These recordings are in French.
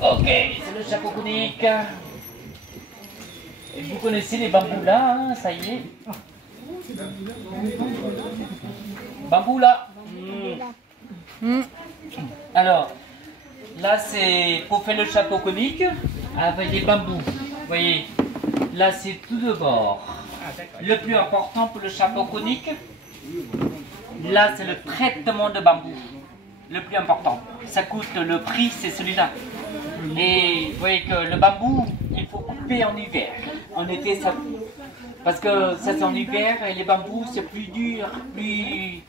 Ok, c'est le chapeau conique. Et vous connaissez les bambous là, hein, ça y est. Bambou là. Alors, là c'est pour faire le chapeau conique avec les bambous. Vous voyez, là c'est tout de bord. Le plus important pour le chapeau conique, là c'est le traitement de bambou. Le plus important. Ça coûte, le prix c'est celui-là. Et vous voyez que le bambou, il faut couper en hiver. En été, ça... Parce que ça c'est en hiver et les bambous c'est plus dur, plus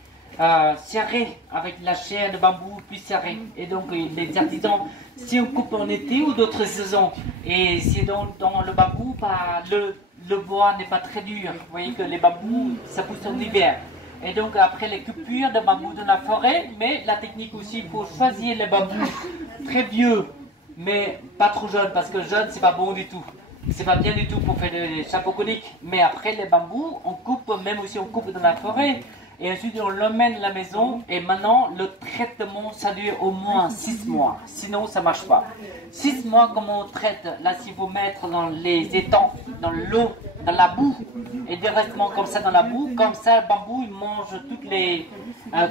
serré, avec la chair de bambou plus serrée. Et donc les artisans, si on coupe en été ou d'autres saisons, et si dans le bambou, bah, le bois n'est pas très dur. Vous voyez que les bambous, ça pousse en hiver. Et donc après les coupures de bambou dans la forêt, mais la technique aussi, il faut choisir les bambous très vieux, mais pas trop jeunes, parce que jeunes c'est pas bon du tout. C'est pas bien du tout pour faire des chapeaux coniques. Mais après les bambous, on coupe, même aussi on coupe dans la forêt, et ensuite on l'emmène à la maison, et maintenant le traitement ça dure au moins 6 mois, sinon ça marche pas. 6 mois comment on traite, là s'il faut mettre dans les étangs, dans l'eau, dans la boue, et directement comme ça dans la boue, comme ça le bambou il mange toutes les,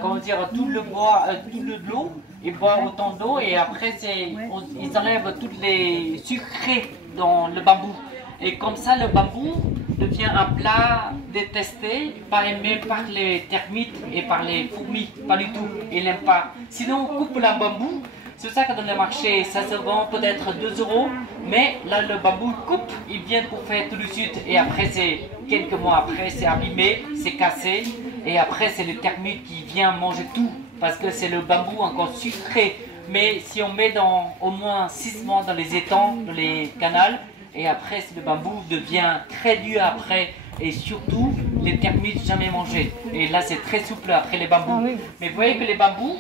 comment dire, tout le bois, tout de l'eau, il boit autant d'eau, et après ils enlèvent toutes les sucrés dans le bambou. Et comme ça, le bambou devient un plat détesté, pas aimé par les termites et par les fourmis, pas du tout, ils n'aiment pas. Sinon, on coupe le bambou, c'est ça que dans le marché, ça se vend peut-être 2 €, mais là, le bambou coupe, il vient pour faire tout de suite, et après, c'est quelques mois après, c'est abîmé, c'est cassé, et après, c'est le termite qui vient manger tout, parce que c'est le bambou encore sucré. Mais si on met dans au moins 6 mois dans les étangs, dans les canals, et après le bambou devient très dur après, et surtout les termites jamais mangés. Et là c'est très souple après les bambous. Ah oui. Mais vous voyez que les bambous,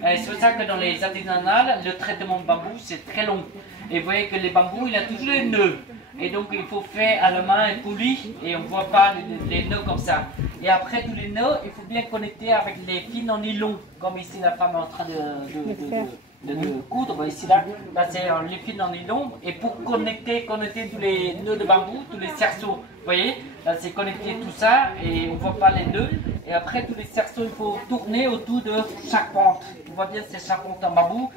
c'est pour ça que dans les artisanales, le traitement de bambou c'est très long. Et vous voyez que les bambous, il a toujours les nœuds. Et donc il faut faire à la main et poli, et on ne voit pas les nœuds comme ça. Et après tous les nœuds, il faut bien connecter avec les fils en nylon, comme ici la femme est en train de coudre, ici là c'est les fils en nylon, et pour connecter tous les nœuds de bambou, tous les cerceaux, vous voyez, là c'est connecter tout ça, et on ne voit pas les nœuds, et après tous les cerceaux, il faut tourner autour de chaque pente, on voit bien ces charpentes en bambou.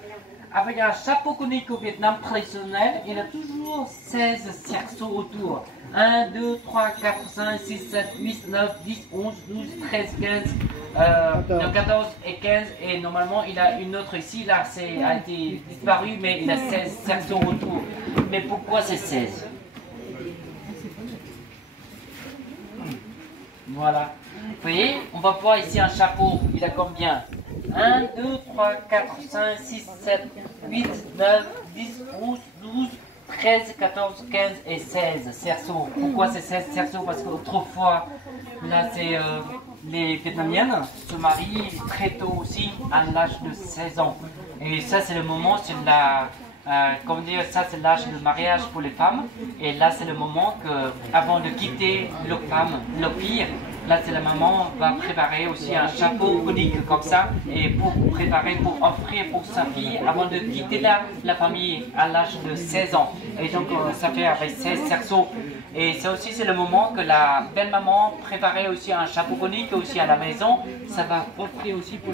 Avec un chapeau conique au Vietnam traditionnel, il y a toujours 16 cerceaux autour. 1, 2, 3, 4, 5, 6, 7, 8, 9, 10, 11, 12, 13, 15, 14 et 15. Et normalement, il a une autre ici, là, a été disparu, mais il a 16 cerceaux autour. Mais pourquoi c'est 16? Voilà. Vous voyez, on va voir ici un chapeau, il a combien? 1, 2, 3, 4, 5, 6, 7, 8, 9, 10, 11, 12, 13, 14, 15 et 16 cerceaux. Pourquoi c'est 16 cerceaux? Parce qu'autrefois, là c'est les Vietnamiennes se marient très tôt aussi, à l'âge de 16 ans. Et ça c'est le moment, c'est la... comment dire, ça c'est l'âge de mariage pour les femmes. Et là c'est le moment que, avant de quitter leur femme, leur fille, là c'est la maman va préparer aussi un chapeau conique comme ça, et pour préparer, pour offrir pour sa fille avant de quitter la famille à l'âge de 16 ans. Et donc ça fait avec 16 cerceaux. Et ça aussi c'est le moment que la belle maman préparait aussi un chapeau conique aussi à la maison. Ça va offrir aussi pour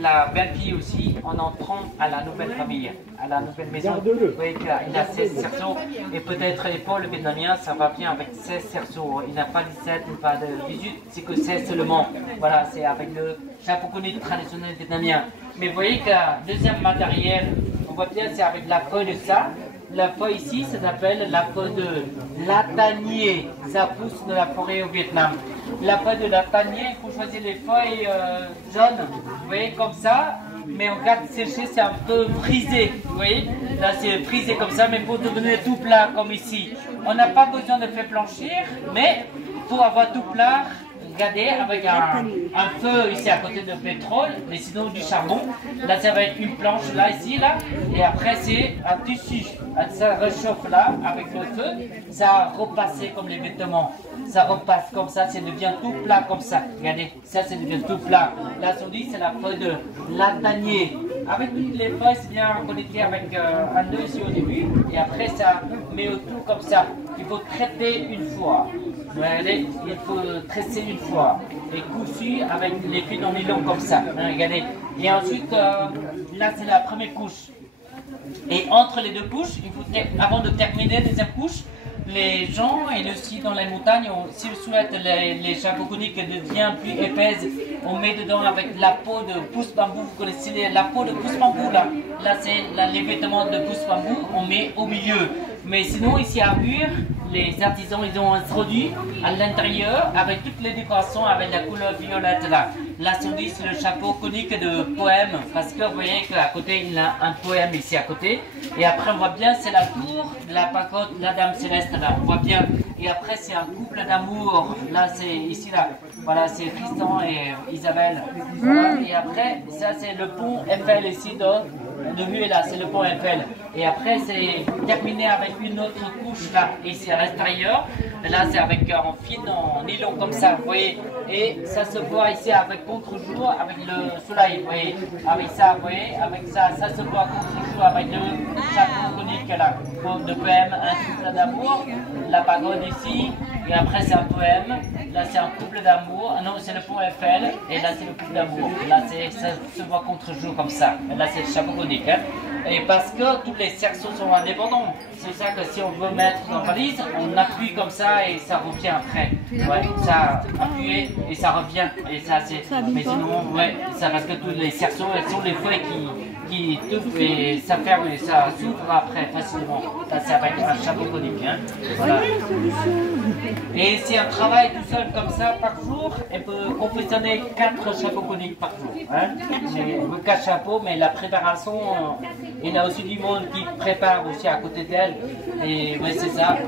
la belle fille aussi en entrant à la nouvelle famille, à la nouvelle maison. Vous voyez qu'il a 16 cerceaux, et peut-être pour le vietnamien ça va bien avec 16 cerceaux. Il n'a pas 17, il n'a pas de 18, c'est que 16 seulement. Voilà, c'est avec le chapeau conique traditionnel vietnamien. Mais vous voyez que le deuxième matériel, on voit bien, c'est avec la feuille de ça. La feuille ici, ça s'appelle la feuille de latanier. Ça pousse de la forêt au Vietnam. La feuille de latanier, il faut choisir les feuilles jaunes. Vous voyez, comme ça. Mais on garde sécher, c'est un peu frisé. Vous voyez, là c'est frisé comme ça, mais pour devenir tout plat comme ici. On n'a pas besoin de faire blanchir, mais pour avoir tout plat, regardez, avec un feu ici à côté de pétrole, mais sinon du charbon. Là ça va être une planche là, ici, là, et après c'est un tissu. Ça réchauffe là avec le feu, ça repasse comme les vêtements. Ça repasse comme ça devient tout plat comme ça. Regardez, ça devient tout plat. Là on dit c'est la feuille de latanier. avec les feuilles, c'est bien connecté avec un nœud ici au début, et après ça met autour comme ça. Il faut traiter une fois. Regardez, il faut tresser une fois et cousu avec les fils en nylon comme ça. Regardez. Et ensuite, là c'est la première couche. Et entre les deux couches, il faut avant de terminer la deuxième couche, les gens et aussi dans les montagnes, s'ils souhaitent les chapeaux coniques deviennent plus épaisses, on met dedans avec la peau de pousse bambou. Vous connaissez la peau de pousse bambou là? Là c'est les vêtements de pousse bambou, on met au milieu. Mais sinon ici à Bure, les artisans ils ont introduit à l'intérieur avec toutes les décorations avec la couleur violette là. Là sur dit c'est le chapeau conique de poème parce que vous voyez qu'à côté il a un poème ici à côté. Et après on voit bien c'est la tour de la pagode, la Dame Céleste là, on voit bien. Et après c'est un couple d'amour, là c'est ici là, voilà c'est Tristan et Isabelle. Voilà. Et après ça c'est le pont Eiffel ici de vue là, c'est le pont Eiffel. Et après c'est terminé avec une autre couche là, ici à l'extérieur. Là c'est avec en fil en nylon comme ça, vous voyez. Et ça se voit ici avec contre-jour, avec le soleil, vous voyez. Avec ça, vous voyez, avec ça, ça se voit contre-jour avec le chapeau conique là. De poème, un couple d'amour, la pagode ici. Et après c'est un poème, là c'est un couple d'amour, non c'est le pont Eiffel, et là c'est le couple d'amour, là ça se voit contre-jour comme ça, et là c'est le chapeau conique. Hein. Et parce que tous les cerceaux sont indépendants, c'est ça que si on veut mettre dans la valise, on appuie comme ça et ça revient après. Ouais, ça appuie et ça revient, et ça c'est... Mais sinon, ouais, ça parce que tous les cerceaux, elles sont les feuilles qui touffent et ça ferme et ça s'ouvre après facilement. Là c'est avec un chapeau conique. Hein. Voilà. Et si on travaille tout seul comme ça par jour, elle peut confectionner 4 chapeaux coniques par jour. Hein. 4 chapeaux, mais la préparation, il y a aussi du monde qui prépare aussi à côté d'elle. Et ouais, c'est ça,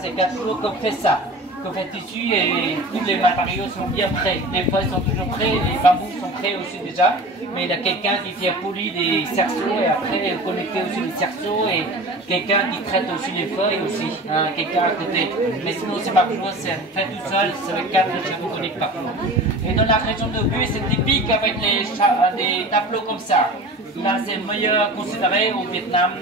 c'est 4 jours qu'on fait ça. Qu'on fait tissu et tous les matériaux sont bien prêts. Les feuilles sont toujours prêts, les bambous sont prêts aussi déjà. Mais il y a quelqu'un qui vient polir des cerceaux et après connecter aussi les cerceaux et quelqu'un qui traite aussi les feuilles aussi. Hein, quelqu'un à côté. Mais sinon c'est par jour, c'est fait tout seul, c'est avec 4 chapeaux coniques par jour. Et dans la région de Bure, c'est typique avec des tableaux comme ça. Là, c'est meilleur considéré au Vietnam,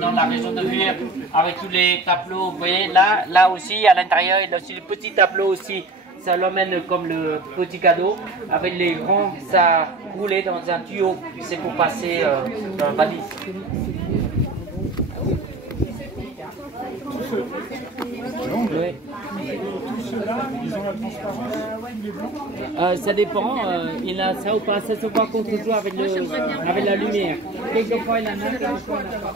dans la région de Bure, avec tous les tableaux. Vous voyez, là aussi, à l'intérieur, il y a aussi les petits tableaux aussi. Ça l'emmène comme le petit cadeau. Avec les grands, ça roulait dans un tuyau. C'est pour passer dans la valise. Oui. Tous ceux-là, ils ont la transparence, les blancs ça dépend, il a ça ou pas, ça se voit contre-jour avec la lumière. Quelquefois il en a, quelquefois il en a pas.